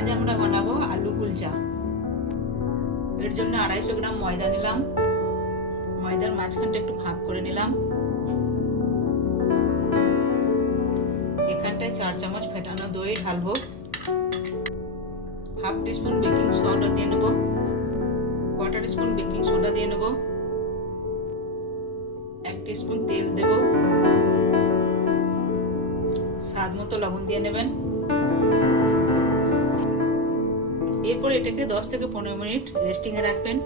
आज আমরা বানাবো আলু কুলচা। এর জন্য 250 গ্রাম ময়দা নিলাম। ময়দার মাঝখানটা একটু ভাগ করে নিলাম। এখানটায় 4 চামচ ফেটানো দই ঢালবো। হাফ টিস্পুন বেকিং সোডা দিয়ে নেব। কোয়ার্টার স্পুন বেকিং সোডা দিয়ে নেব। 1 টিস্পুন তেল দেব। স্বাদ মতো লবণ দিয়ে নেবেন। এরপর এটাকে 10 থেকে 15 মিনিট রেস্টিং এ রাখবেন।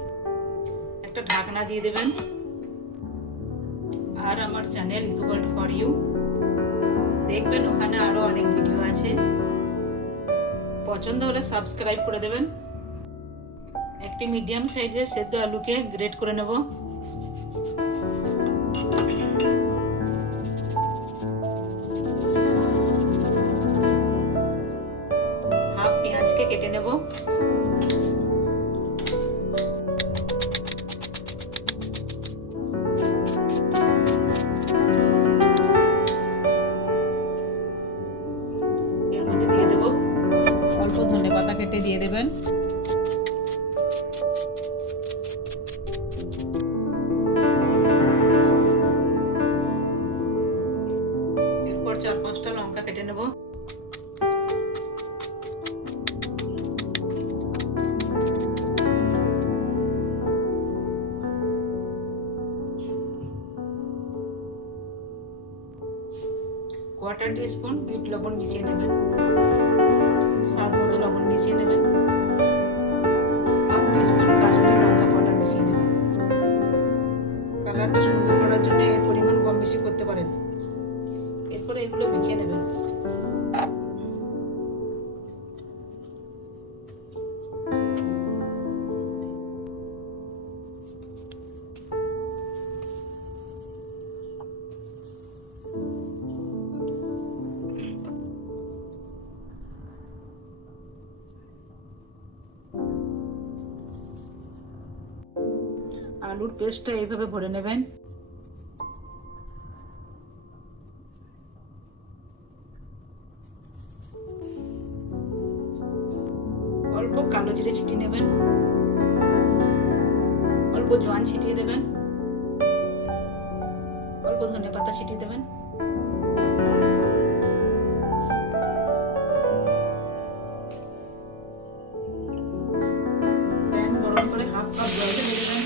একটা ঢাকনা দিয়ে দেবেন। আর আমার চ্যানেল ইকুয়াল ফর ইউ দেখবেন, ওখানে আরো অনেক ভিডিও আছে। পছন্দ হলে সাবস্ক্রাইব করে দেবেন। একটি মিডিয়াম সাইজের সেদ্ধ আলুকে গ্রেট করে নেব। হাফ পেঁয়াজকে কেটে নেব। এর মধ্যে দিয়ে দেব অল্প ধনেপাতা কেটে দিয়ে দেবেন। এরপর 4-5টা লঙ্কা কেটে নেব। কোয়ার্টার টিস্পুন বিট লবণ মিশিয়ে নেবেন। স্বাদ মতো লবণ মিশিয়ে নেবেন। হাফ টিস্পুন কাশ্মীরি লঙ্কা পাউডার মিশিয়ে নেবেন। কালারটা সুন্দর করার জন্য এর পরিমাণ কম বেশি করতে পারেন। এরপরে এগুলো মেখে নেবেন। আলুর পেস্টটা এইভাবে ভরে নেবেন। অল্প কালো জিরে ছিটিয়ে নেবেন। অল্প জোয়ান ছিটিয়ে দেবেন। অল্প ধনেপাতা ছিটিয়ে দেবেন। প্যান গরম করে হাফ কাপ জল দিয়ে দেবেন।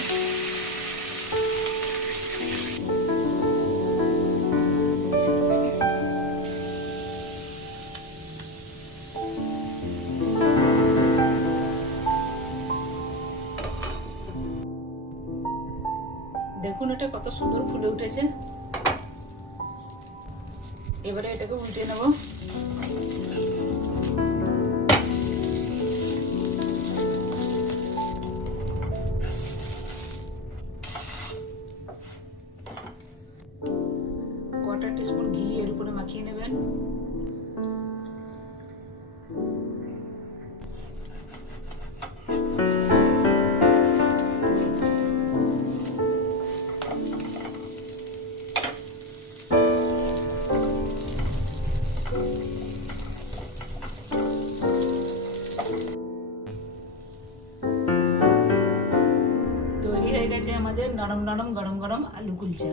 দেখুন এটা কত সুন্দর ফুলে উঠেছে। এবারে এটাকে উল্টে নেব। কোয়ার্টার টিস্পুন ঘি এর উপরে মাখিয়ে নেবেন। তৈরি হয়ে গেছে আমাদের নরম নরম গরম গরম আলু কুলচা।